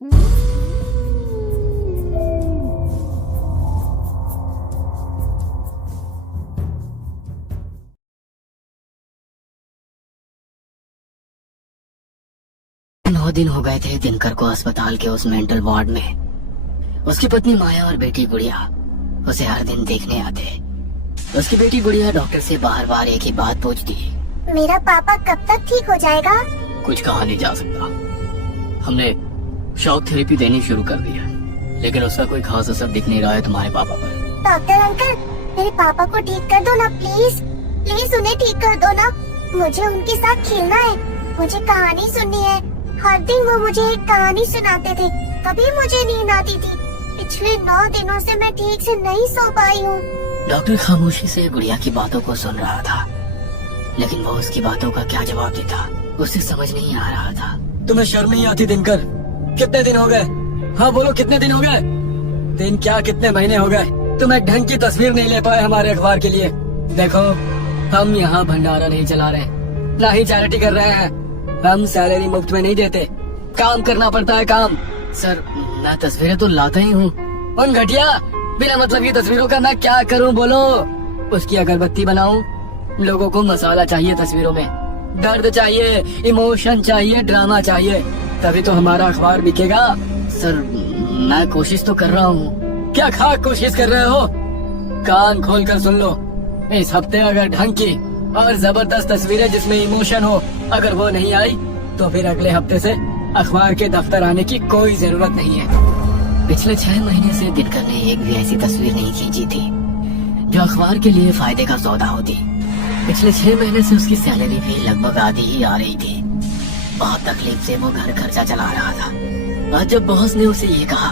9 दिन हो गए थे दिनकर को अस्पताल के उस मेंटल वार्ड में। उसकी पत्नी माया और बेटी गुड़िया उसे हर दिन देखने आते। उसकी बेटी गुड़िया डॉक्टर से बार बार एक ही बात पूछती, मेरा पापा कब तक ठीक हो जाएगा? कुछ कहा नहीं जा सकता। हमने शॉक थेरेपी देनी शुरू कर दी है, लेकिन उसका कोई खास असर दिख नहीं रहा है तुम्हारे पापा पर। डॉक्टर अंकल, मेरे पापा को ठीक कर दो ना प्लीज। प्लीज उन्हें ठीक कर दो ना। मुझे उनके साथ खेलना है, मुझे कहानी सुननी है। हर दिन वो मुझे एक कहानी सुनाते थे, तभी मुझे नींद आती थी। पिछले 9 दिनों से मैं ठीक से नहीं सो पाई हूँ। डॉक्टर खामोशी से गुड़िया की बातों को सुन रहा था, लेकिन वो उसकी बातों का क्या जवाब देता उसे समझ नहीं आ रहा था। तुम्हें शर्म नहीं आती दिनकर? कितने दिन हो गए? हाँ बोलो, कितने दिन हो गए? दिन क्या कितने महीने हो गए? तुम एक ढंग की तस्वीर नहीं ले पाए हमारे अखबार के लिए। देखो, हम यहाँ भंडारा नहीं चला रहे, ना ही चैरिटी कर रहे हैं। हम सैलरी मुफ्त में नहीं देते, काम करना पड़ता है काम। सर, मैं तस्वीरें तो लाता ही हूँ। उन घटिया बिना मतलब की तस्वीरों का मैं क्या करूँ बोलो? उसकी अगरबत्ती बनाऊं? लोगों को मसाला चाहिए तस्वीरों में, दर्द चाहिए, इमोशन चाहिए, ड्रामा चाहिए, तभी तो हमारा अखबार बिकेगा। सर, मैं कोशिश तो कर रहा हूँ। क्या खाक कोशिश कर रहे हो? कान खोल कर सुन लो। इस हफ्ते अगर ढंग की और जबरदस्त तस्वीरें जिसमें इमोशन हो अगर वो नहीं आई, तो फिर अगले हफ्ते से अखबार के दफ्तर आने की कोई जरूरत नहीं है। पिछले 6 महीने से दिनकर ने एक भी ऐसी तस्वीर नहीं खींची थी जो अखबार के लिए फायदे का सौदा होती। पिछले 6 महीने से उसकी सैलरी भी लगभग आधी ही आ रही थी। बहुत तकलीफ से वो घर खर्चा चला रहा था। आज जब बॉस ने उसे ये कहा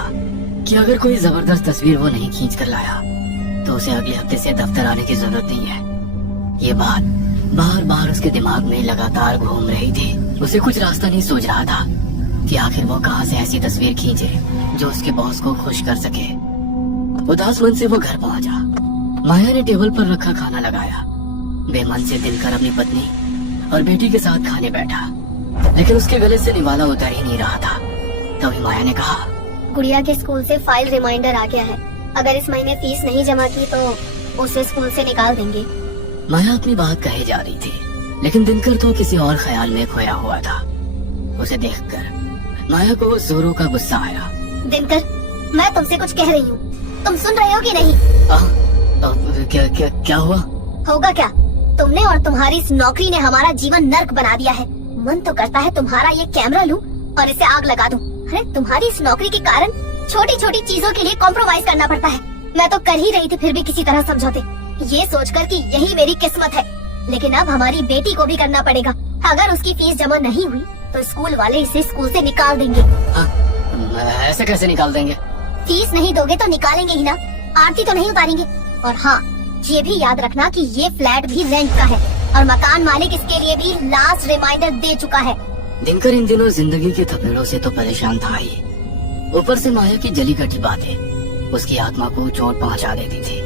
कि अगर कोई जबरदस्त तस्वीर वो नहीं खींच कर लाया तो उसे अगले हफ्ते से दफ्तर आने की जरूरत नहीं है, ये बात बार बार उसके दिमाग में लगातार घूम रही थी। उसे कुछ रास्ता नहीं सूझ रहा था कि आखिर वो कहां से ऐसी तस्वीर खींचे जो उसके बॉस को खुश कर सके। उदास मन से वो घर पहुंचा। माया ने टेबल पर रखा खाना लगाया। बेमन से दिनकर अपनी पत्नी और बेटी के साथ खाने बैठा, लेकिन उसके गले से निवाला उतर ही नहीं रहा था। तभी माया ने कहा, गुड़िया के स्कूल से फाइल रिमाइंडर आ गया है। अगर इस महीने फीस नहीं जमा की तो उसे स्कूल से निकाल देंगे। माया अपनी बात कहे जा रही थी, लेकिन दिनकर तो किसी और ख्याल में खोया हुआ था। उसे देखकर माया को जोरों का गुस्सा आया। दिनकर, मैं तुमसे कुछ कह रही हूँ, तुम सुन रहे हो कि नहीं? क्या हुआ? होगा क्या? तुमने और तुम्हारी इस नौकरी ने हमारा जीवन नर्क बना दिया है। मन तो करता है तुम्हारा ये कैमरा लूं और इसे आग लगा दूं। अरे तुम्हारी इस नौकरी के कारण छोटी छोटी चीजों के लिए कॉम्प्रोमाइज करना पड़ता है। मैं तो कर ही रही थी, फिर भी किसी तरह समझौते, ये सोचकर कि यही मेरी किस्मत है। लेकिन अब हमारी बेटी को भी करना पड़ेगा। अगर उसकी फीस जमा नहीं हुई तो स्कूल वाले इसे स्कूल से निकाल देंगे। ऐसे कैसे निकाल देंगे? फीस नहीं दोगे तो निकालेंगे ही ना, आरती तो नहीं उतारेंगे। और हाँ, ये भी याद रखना कि ये फ्लैट भी रेंट का है और मकान मालिक इसके लिए भी लास्ट रिमाइंडर दे चुका है। दिनकर इन दिनों जिंदगी के थपेड़ों से तो परेशान था ही, ऊपर से माया की जली कटी बातें उसकी आत्मा को चोट पहुंचा देती थी।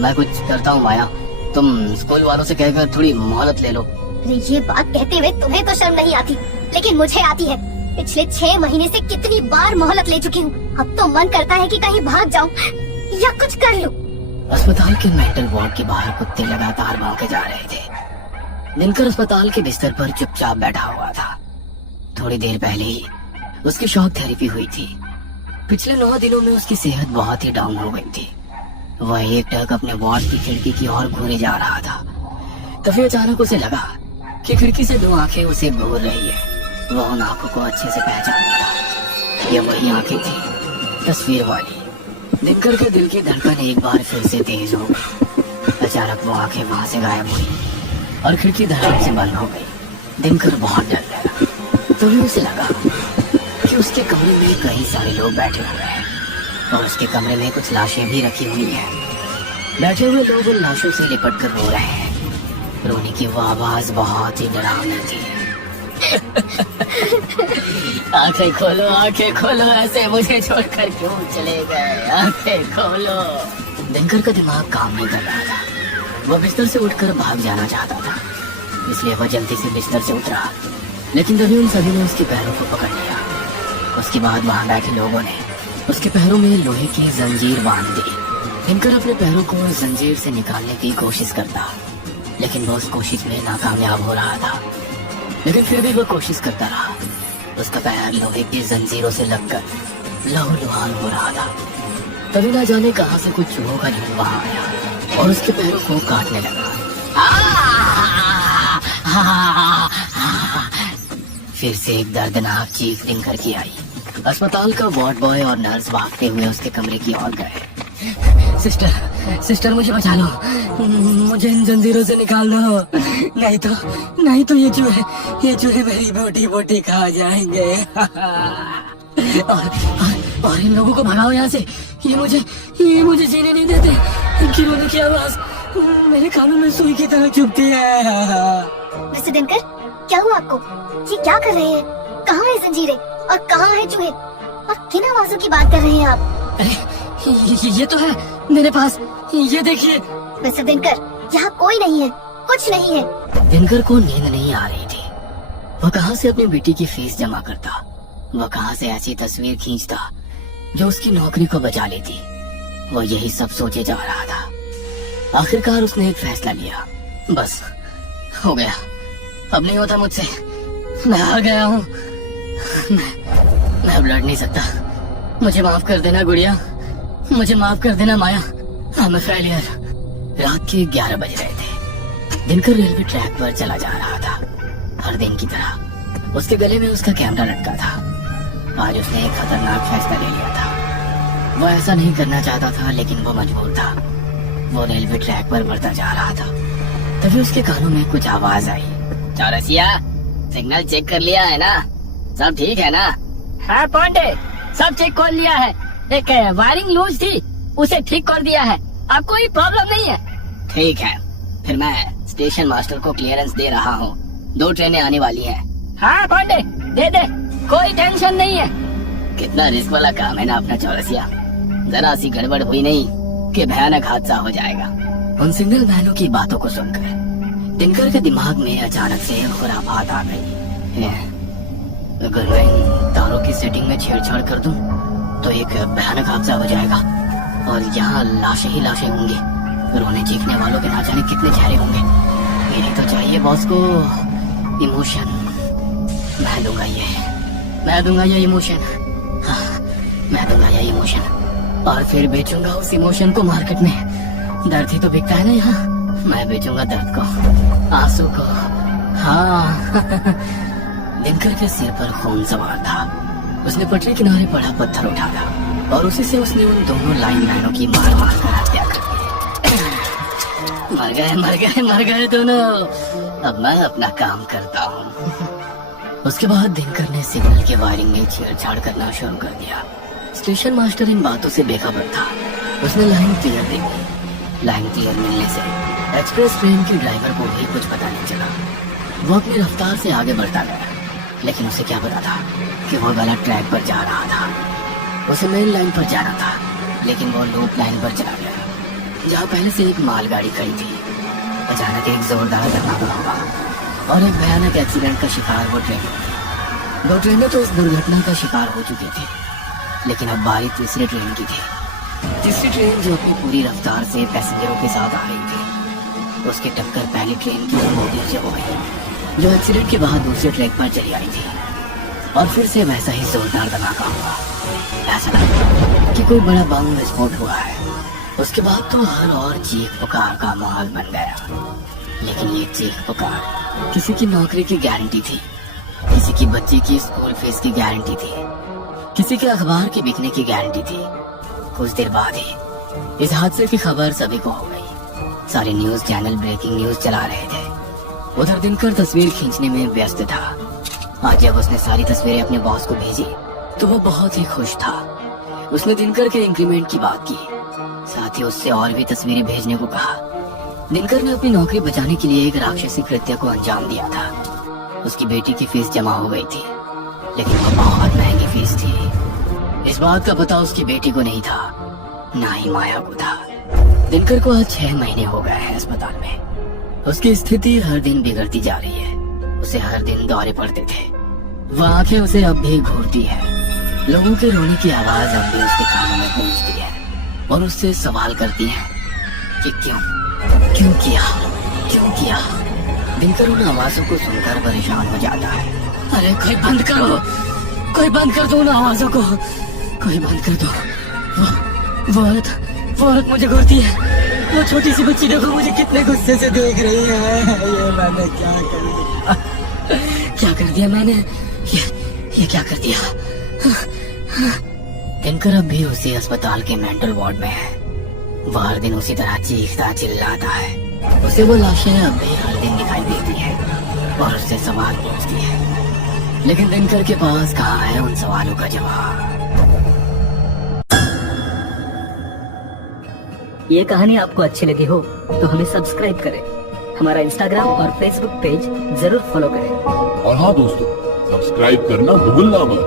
मैं कुछ करता हूँ माया, तुम स्कूल वालों से कहकर थोड़ी मोहलत ले लो। अरे ये बात कहते हुए तुम्हें तो शर्म नहीं आती, लेकिन मुझे आती है। पिछले 6 महीने से कितनी बार मोहलत ले चुकी हूँ। अब तो मन करता है कि कहीं भाग जाऊँ या कुछ कर लूँ। अस्पताल के मेंटल वार्ड के बाहर कुत्ते लगातार भौंके जा रहे थे। दिनकर अस्पताल के बिस्तर पर चुपचाप बैठा हुआ था। थोड़ी देर पहले ही उसकी शॉक थेरेपी हुई थी। पिछले 9 दिनों में उसकी सेहत बहुत ही डाउन हो गई थी। वह एक टक अपने वार्ड की खिड़की की ओर घूरे जा रहा था। तभी अचानक उसे लगा कि खिड़की से 2 आंखें उसे घूर रही है। वह उन आंखों को अच्छे से पहचान लिया। ये वही आंखें थी, तस्वीर वाली। दिनकर के दिल की धड़कन एक बार फिर से तेज हो गई। अचानक वो आंखें वहां से गायब हुई और खिड़की धड़कन से बंद हो गई। दिनकर बहुत डर गया। तभी उसे लगा कि उसके कमरे में कई सारे लोग बैठे हुए हैं और उसके कमरे में कुछ लाशें भी रखी हुई हैं। बैठे हुए लोग उन लाशों से लिपट कर रो रहे हैं। रोने की वो आवाज बहुत ही डरावनी थी। आंखें खोलो, ऐसे मुझे छोड़कर क्यों चले गए? आंखें खोलो। दिनकर का दिमाग काम नहीं कर रहा था। वो बिस्तर से उठकर भाग जाना चाहता था, इसलिए वह जल्दी से बिस्तर से उतरा, लेकिन तभी उन सभी ने उसके पैरों को पकड़ लिया। उसके बाद वहां बैठे लोगों ने उसके पैरों में लोहे की जंजीर बांध दी। दिनकर अपने पैरों को जंजीर से निकालने की कोशिश करता, लेकिन वो उस कोशिश में नाकामयाब हो रहा था। लेकिन फिर भी वो कोशिश करता रहा। उसका पैर लोहे की जंजीरों से लगकर लहूलुहान हो रहा था। तभी ना जाने कहां से कुछ चूहों का झुंड वहां आया और उसके पैरों को काटने लगा। फिर से एक दर्दनाक चीख दिनकर की आई। अस्पताल का वार्ड बॉय और नर्स भागते हुए उसके कमरे की ओर गए। सिस्टर मुझे बचा लो, मुझे इन जंजीरों से निकाल दो, नहीं तो ये चूहे मेरी बोटी बोटी खा जाएंगे। और इन लोगों को भगाओ यहाँ से, ये मुझे जीने नहीं देते। गिरोने की आवाज मेरे कानों में सुई की तरह चुभती है। मिस्टर दिनकर, क्या हुआ आपको? ये क्या कर रहे हैं? कहाँ है जंजीरें और कहाँ है चूहे? और किन आवाजों की बात कर रहे हैं आप? अरे ये तो है मेरे पास, ये देखिए। मिस्टर दिनकर, यहाँ कोई नहीं है, कुछ नहीं है। दिनकर को नींद नहीं आ रही थी। वह कहाँ से अपनी बेटी की फीस जमा करता, वह कहाँ से ऐसी तस्वीर खींचता जो उसकी नौकरी को बचा लेती। वह यही सब सोचे जा रहा था। आखिरकार उसने एक फैसला लिया। बस हो गया, अब नहीं होता मुझसे, मैं हार गया हूँ। मैं अब लड़ नहीं सकता। मुझे माफ कर देना गुड़िया, मुझे माफ कर देना माया, I'm a failure। रात के 11 बज रहे थे। दिनकर रेलवे ट्रैक पर चला जा रहा था, हर दिन की तरह। उसके गले में उसका कैमरा लटका था। आज उसने एक खतरनाक फैसला ले लिया था। वो ऐसा नहीं करना चाहता था, लेकिन वो मजबूर था। वो रेलवे ट्रैक पर बढ़ता जा रहा था। तभी उसके कानों में कुछ आवाज आई। चौरसिया, सिग्नल चेक कर लिया है ना? सब ठीक है ना? हाँ पांडे, सब चेक कर लिया है। एक वायरिंग लूज थी, उसे ठीक कर दिया है। अब कोई प्रॉब्लम नहीं है। ठीक है, फिर मैं स्टेशन मास्टर को क्लियरेंस दे रहा हूँ। 2 ट्रेनें आने वाली हैं। हाँ पांडे, दे दे, कोई टेंशन नहीं है। कितना रिस्क वाला काम है ना अपना चौरसिया। जरा सी गड़बड़ हुई नहीं कि भयानक हादसा हो जाएगा। उन सिग्नल मैनों की बातों को सुनकर दिनकर के दिमाग में अचानक से खुराफात आ गई। अगर मैं इन तारों की सेटिंग में छेड़छाड़ कर दूं तो एक भयानक हादसा हो जाएगा और यहाँ लाशें ही लाशें होंगी। रोने चीखने वालों के ना जाने कितने चेहरे होंगे। मेरी तो चाहिए बॉस को इमोशन। मैं दूंगा ये इमोशन। हाँ, मैं दूंगा ये इमोशन और फिर बेचूंगा उस इमोशन को मार्केट में। दर्द ही तो बिकता है ना यहाँ। मैं बेचूंगा दर्द को, आंसू को। हाँ। दिनकर के सिर पर खून सवार था। उसने पटरी किनारे पड़ा पत्थर उठाया और उसी से उसने उन दोनों लाइनमैनों की मार कर हत्या कर दी। मर गए दोनों। अब मैं अपना काम करता हूँ। उसके बाद दिनकर ने सिग्नल के वायरिंग में छेड़छाड़ करना शुरू कर दिया। स्टेशन मास्टर इन बातों से बेखबर था। उसने लाइन क्लियर देखी। लाइन क्लियर मिलने से एक्सप्रेस ट्रेन के ड्राइवर को भी कुछ पता नहीं चला। वो अपनी रफ्तार से आगे बढ़ता गया, लेकिन उसे क्या पता था कि वो गलत ट्रैक पर जा रहा था। उसे मेन लाइन पर जाना था, लेकिन वो लूप लाइन पर चला गया, जहाँ पहले से एक मालगाड़ी खड़ी थी। अचानक एक जोरदार धमाका हुआ और एक भयानक एक्सीडेंट का शिकार वो ट्रेन हुई। 2 ट्रेनें तो इस दुर्घटना का शिकार हो चुकी थी, लेकिन अब बारी तीसरी ट्रेन की थी। तीसरी ट्रेन जो अपनी पूरी रफ्तार से पैसेंजरों के साथ आ रही थी, उसकी टक्कर पहली ट्रेन की बोगियों से हो गई, जो एक्सीडेंट के बाद दूसरे ट्रैक पर चली आई थी। और फिर से वैसा ही जोरदार धमाका हुआ। ऐसा लगा कि कोई बड़ा बम विस्फोट हुआ है। उसके बाद तो हर और चीख पुकार का माहौल बन गया। लेकिन ये चीख पुकार किसी की नौकरी की गारंटी थी, किसी की बच्चे की स्कूल फीस की गारंटी थी, किसी के अखबार के बिकने की गारंटी थी। कुछ देर बाद ही इस हादसे की खबर सभी को हो गई। सारे न्यूज चैनल ब्रेकिंग न्यूज चला रहे थे। उधर दिनकर तस्वीर खींचने में व्यस्त था। आज जब उसने सारी तस्वीरें अपने बॉस को भेजी तो वो बहुत ही खुश था। उसने दिनकर के इंक्रीमेंट की बात की, साथ ही उससे और भी तस्वीरें भेजने को कहा। दिनकर ने अपनी नौकरी बचाने के लिए एक राक्षसी कृत्य को अंजाम दिया था। उसकी बेटी की फीस जमा हो गई थी, लेकिन वो बहुत महंगी फीस थी। इस बात का पता उसकी बेटी को नहीं था, ना ही माया को था। दिनकर को आज 6 महीने हो गए हैं अस्पताल में। उसकी स्थिति हर दिन बिगड़ती जा रही है। उसे हर दिन दौरे पड़ते थे। वह आंखें उसे अब भी घूरती है। लोगों के रोने की आवाज अब भी उसके कानों में गूंजती है और उससे सवाल करती है कि क्यों किया। दिनकर उन आवाजों को सुनकर परेशान हो जाता है। अरे कोई बंद कर दो उन आवाजों को, कोई बंद कर दो। वो औरत मुझे घूरती है। वो छोटी सी बच्ची देखो मुझे कितने गुस्से से देख रही है। ये मैंने क्या कर दिया मैंने, ये क्या कर दिया। दिनकर अब भी उसी अस्पताल के मेंटल वार्ड में है। वो हर दिन उसी तरह चीखता चिल्लाता है। उसे वो लाशें अब भी हर दिन दिखाई देती है और उससे सवाल पूछती है, लेकिन दिनकर के पास कहाँ है उन सवालों का जवाब। ये कहानी आपको अच्छी लगी हो तो हमें सब्सक्राइब करें, हमारा इंस्टाग्राम और फेसबुक पेज जरूर फॉलो करें। और हाँ दोस्तों, सब्सक्राइब करना भूलना मत।